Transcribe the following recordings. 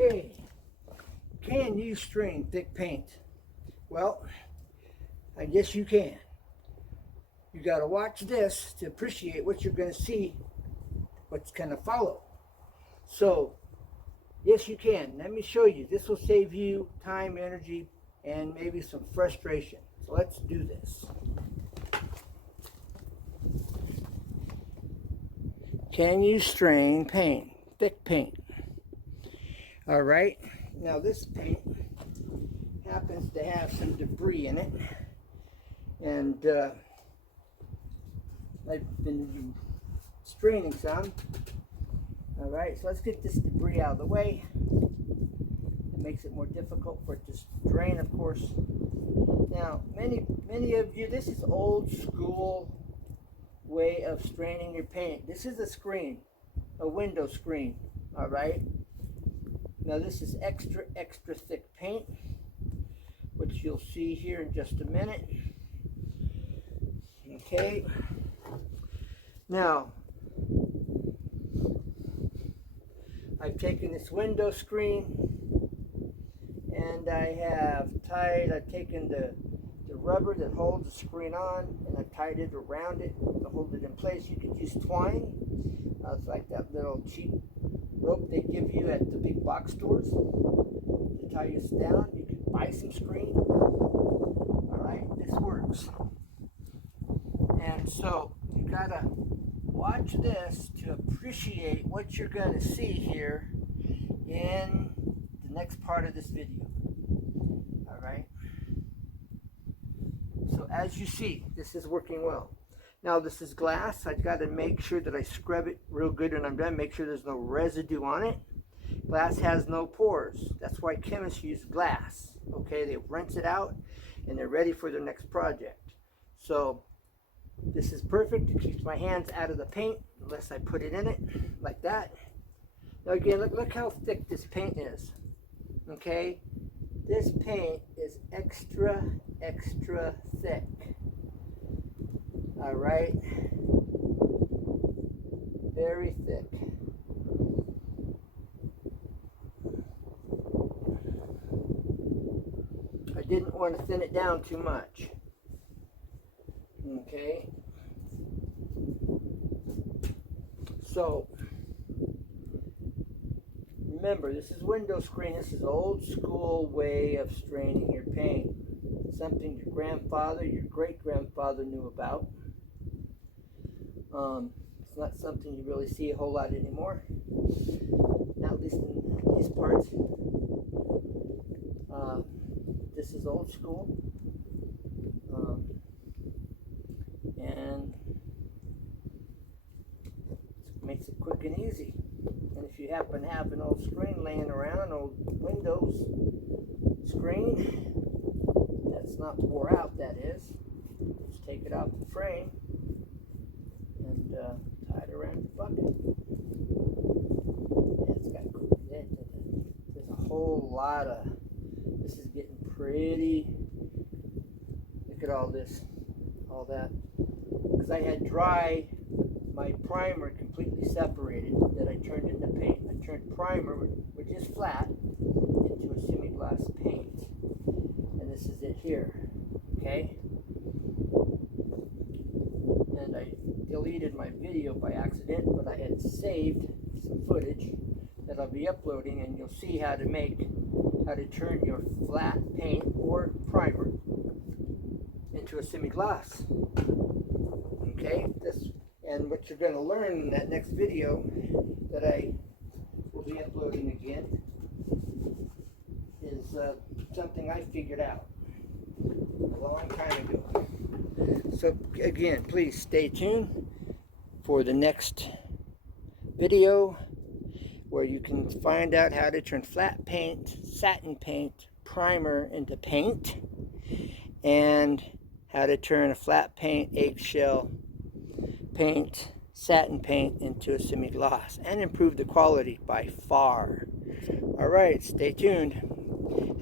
Okay, can you string thick paint? Well, I guess you can. You got to watch this to appreciate what you're going to see, what's going to follow. So, yes, you can. Let me show you. This will save you time, energy, and maybe some frustration. So let's do this. Can you string paint? Thick paint. All right. Now this paint happens to have some debris in it, and I've been stringing some. All right. So let's get this debris out of the way. It makes it more difficult for it to drain, of course. Now, many of you, this is old school way of straining your paint. This is a screen, a window screen. All right. Now this is extra thick paint, which you'll see here in just a minute. Okay. Now, I've taken this window screen and I've taken the rubber that holds the screen on, and I've tied it around it to hold it in place. You could use twine. It's like that little cheap rope they give you at the big box stores to tie you down. You can buy some screen. All right, this works. And so you gotta watch this to appreciate what you're gonna see here in the next part of this video. All right. So as you see, this is working well. Now this is glass. I've got to make sure that I scrub it real good when I'm done. Make sure there's no residue on it. Glass has no pores. That's why chemists use glass. Okay, they rinse it out and they're ready for their next project. So this is perfect. It keeps my hands out of the paint unless I put it in it like that. Now again, look how thick this paint is. Okay, this paint is extra thick. All right, very thick. I didn't want to thin it down too much. Okay, so remember, this is window screen. This is old school way of straining your paint. Something your grandfather, your great-grandfather knew about. It's not something you really see a whole lot anymore, not at least in these parts. This is old school, and it makes it quick and easy. And if you happen to have an old screen laying around, old Windows screen that's not wore out, that is, just take it out the frame and tie it around the bucket. Yeah, it's got cool. There's a whole lot of. This is getting pretty. Look at all this, all that. Because I had dry my primer completely separated that I turned into paint. I turned primer, which is flat, into a semi-gloss paint. And this is it here. Okay? And I deleted my video by accident, but I had saved some footage that I'll be uploading, and you'll see how to turn your flat paint or primer into a semi-gloss. Okay, and what you're going to learn in that next video that I will be uploading again is something I figured out a long time ago. So again, please stay tuned for the next video where you can find out how to turn flat paint, satin paint, primer into paint, and how to turn a flat paint, eggshell paint, satin paint into a semi-gloss and improve the quality by far. All right, stay tuned.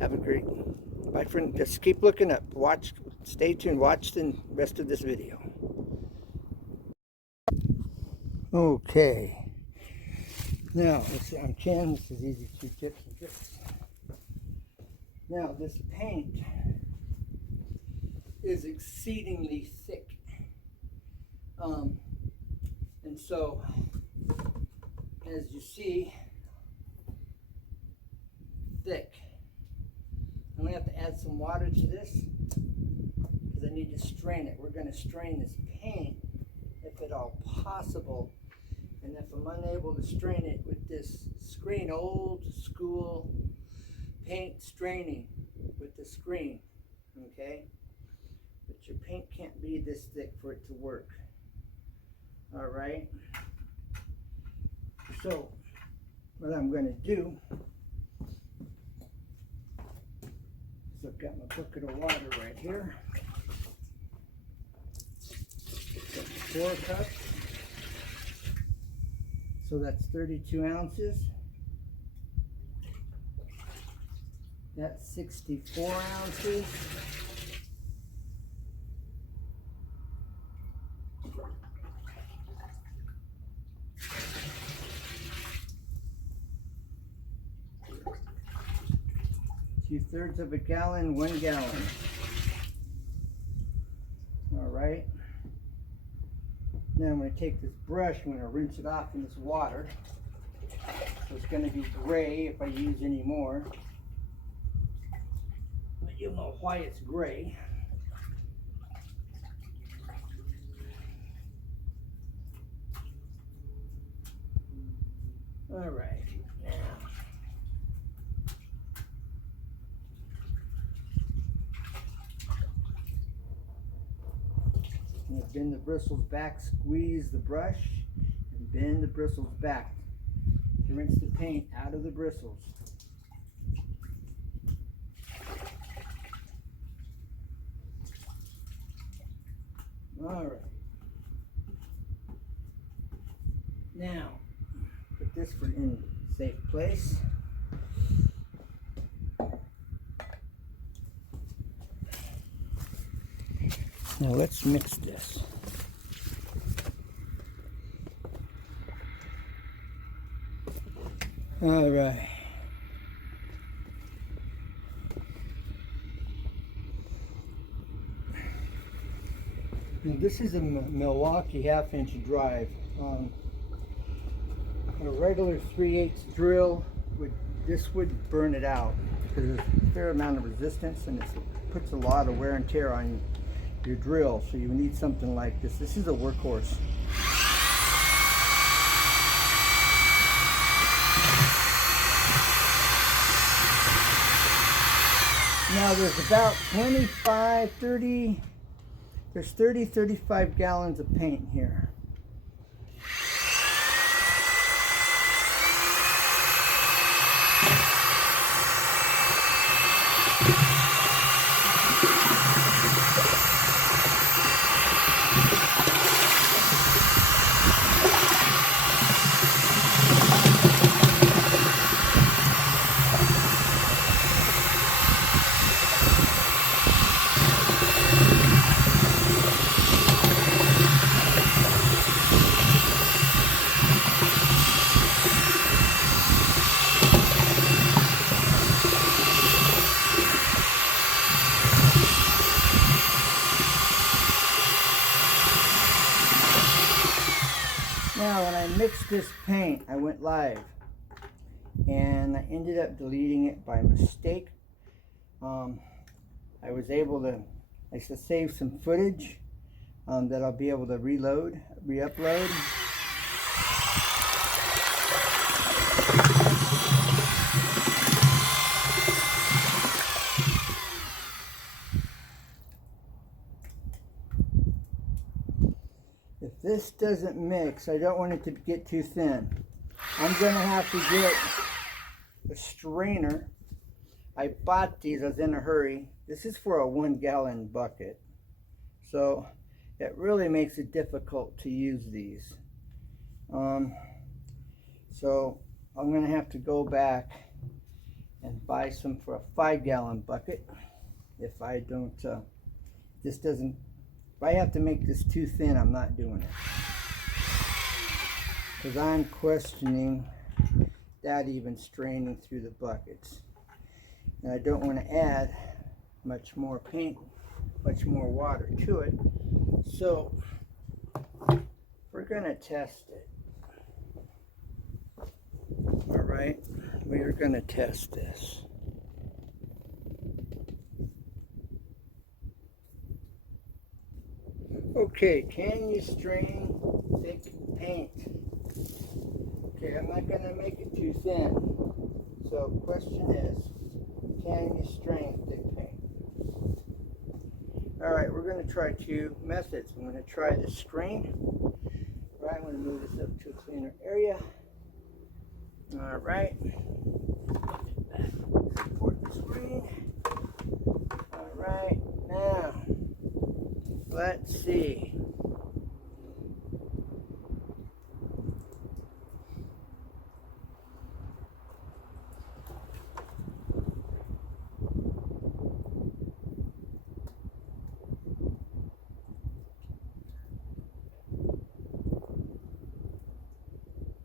Have a great, bye friend. Just keep looking up. Watch, stay tuned. Watch the rest of this video. Okay. Now, let's see, on can, this is easy to tips and tricks. Now, this paint is exceedingly thick. And so, as you see, thick. I'm going to have to add some water to this because I need to strain it. We're going to strain this paint, if at all possible. And if I'm unable to strain it with this screen, old school paint straining with the screen, okay? But your paint can't be this thick for it to work. All right. So what I'm going to do is I've got my bucket of water right here. Got the 4 cups. So that's 32 ounces. That's 64 ounces. Two-thirds of a gallon, 1 gallon. All right. Now I'm going to take this brush, I'm going to rinse it off in this water. So it's going to be gray if I use any more. But you'll know why it's gray. All right. Bend the bristles back, squeeze the brush, and bend the bristles back to rinse the paint out of the bristles. All right. Now, put this in a safe place. Now let's mix this. All right. Now this is a Milwaukee 1/2-inch drive. A regular 3/8 drill would burn it out because there's a fair amount of resistance and it puts a lot of wear and tear on your drill, so you need something like this. This is a workhorse. Now there's about 35 gallons of paint here. Now when I mixed this paint, I went live and I ended up deleting it by mistake. I was able to save some footage that I'll be able to re-upload. If this doesn't mix, I don't want it to get too thin. I'm going to have to get a strainer. I bought these, I was in a hurry. This is for a 1 gallon bucket. So it really makes it difficult to use these. So I'm going to have to go back and buy some for a 5 gallon bucket. If I don't, if I have to make this too thin, I'm not doing it. Because I'm questioning without even straining through the buckets. And I don't want to add much more paint, much more water to it. So we're going to test it. All right, we are going to test this. Okay, can you strain thick paint? Okay, I'm not going to make it too thin. So question is, can you strain thick paint? All right, we're going to try two methods. I'm going to try the strain. All right, I'm going to move this up to a cleaner area. All right. Support the screen. All right, now let's see.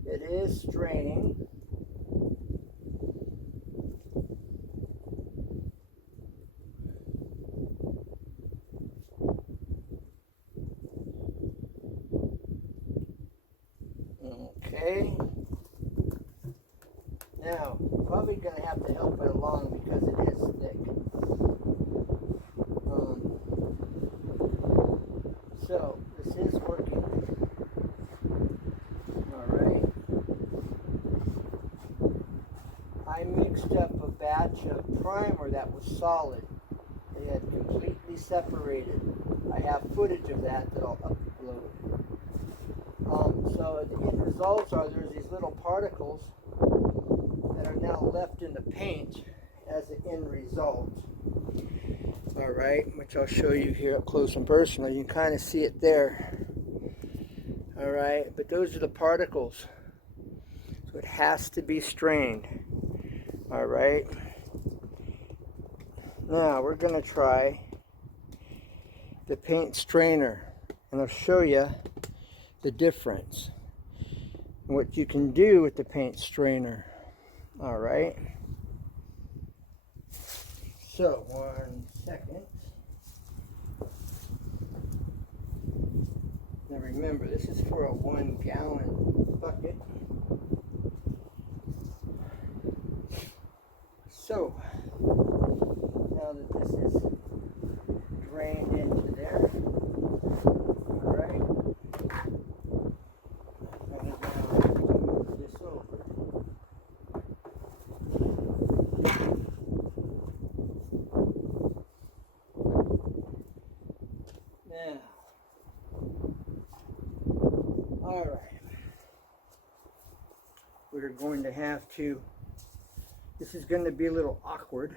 It is straining. Okay. Now, probably going to have to help it along because it is thick. So, this is working. Alright. I mixed up a batch of primer that was solid. They had completely separated. I have footage of that I'll upload. So the end results are there's these little particles that are now left in the paint as the end result. Alright, which I'll show you here up close and personal. You can kind of see it there. Alright, but those are the particles. So it has to be strained. Alright. Now we're going to try the paint strainer. And I'll show you the difference. What you can do with the paint strainer. Alright. So, 1 second. Now remember, this is for a 1 gallon bucket. So, now that this is drained into there, alright, I'm going to move this over. Now, alright, we're going to have to, this is going to be a little awkward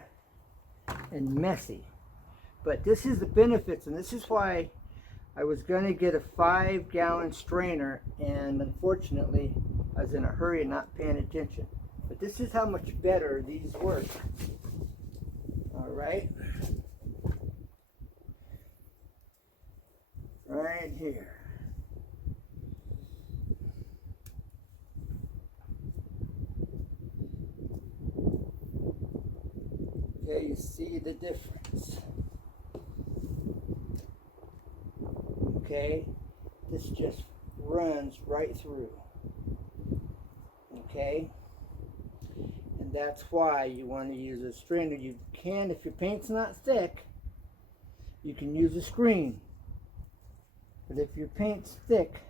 and messy, but this is the benefits, and this is why I was going to get a 5 gallon strainer, and unfortunately I was in a hurry and not paying attention. But this is how much better these work. Alright, right here. Okay, you see the difference. Okay, this just runs right through. Okay, and that's why you want to use a strainer. You can, if your paint's not thick, you can use a screen. But if your paint's thick,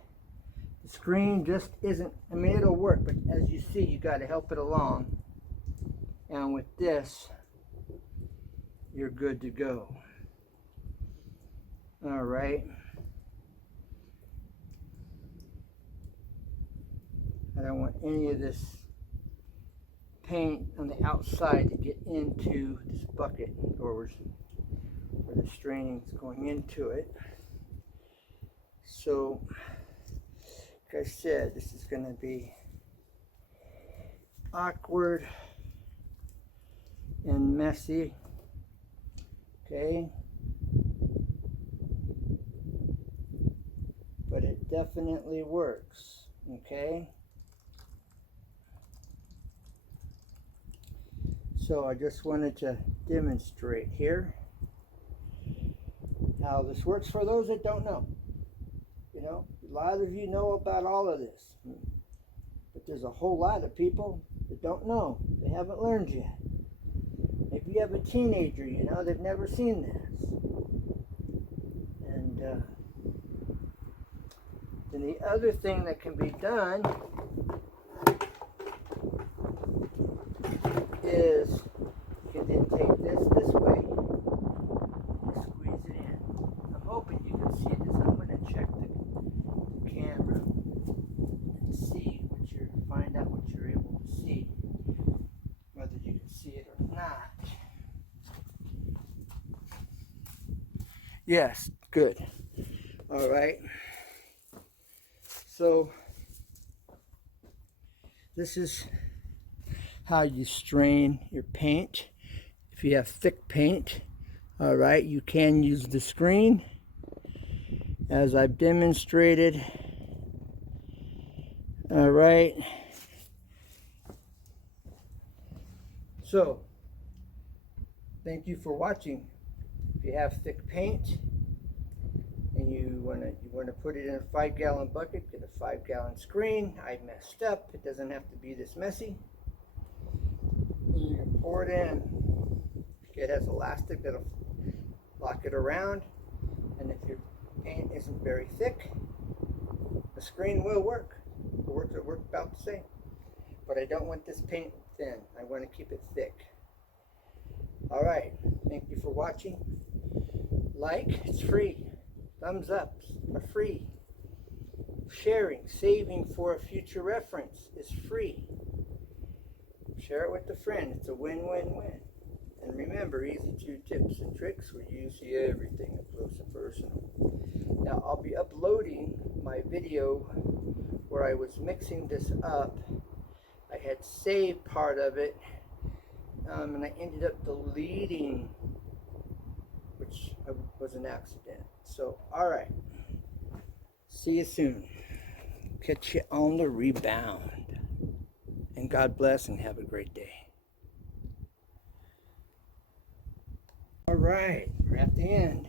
the screen just isn't, I mean, it'll work, but as you see, you got to help it along. And with this, you're good to go. All right. I don't want any of this paint on the outside to get into this bucket or where the straining is going into it. So, like I said, this is going to be awkward and messy. Okay, but it definitely works. Okay, So I just wanted to demonstrate here how this works for those that don't know. You know, a lot of you know about all of this, but there's a whole lot of people that don't know. They haven't learned yet. Maybe you have a teenager, you know, they've never seen this. And then the other thing that can be done is you can then take this way and squeeze it in. I'm hoping you can see this. I'm going to check the camera and see find out what you're able to see, whether you can see it or not. Yes, good. All right. So this is how you strain your paint. If you have thick paint, all right, you can use the screen as I've demonstrated. All right. So, thank you for watching. If you have thick paint and you want to put it in a 5-gallon bucket, get a 5-gallon screen. I messed up. It doesn't have to be this messy. You can pour it in. It has elastic that'll lock it around. And if your paint isn't very thick, the screen will work. It works about the same. But I don't want this paint thin. I want to keep it thick. Alright, thank you for watching. Like, it's free. Thumbs ups are free. Sharing, saving for a future reference is free. Share it with a friend. It's a win-win-win. And remember, Easy2 tips and tricks where you see everything up close and personal. Now, I'll be uploading my video where I was mixing this up. I had saved part of it, and I ended up deleting, which was an accident. So, alright. See you soon. Catch you on the rebound. And God bless and have a great day. Alright, we're at the end.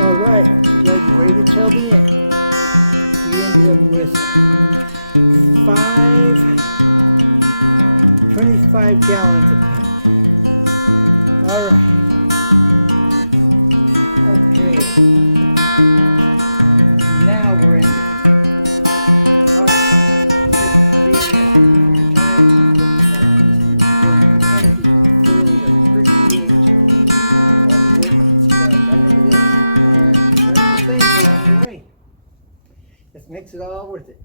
Alright, I'm glad you waited till the end. We ended up with 25 gallons of paint. Alright. Okay. Now we're in it. Alright. Thank you for being here. Thank you for your time. Thoroughly appreciate all the work that's done into this. Things along the way. This makes it all worth it.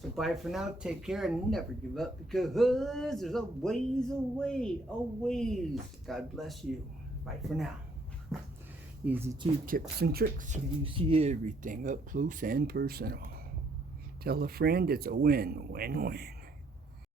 So bye for now. Take care and never give up because there's always a way. Always. God bless you. Bye for now. Easy2 tips and tricks so you see everything up close and personal. Tell a friend it's a win-win-win.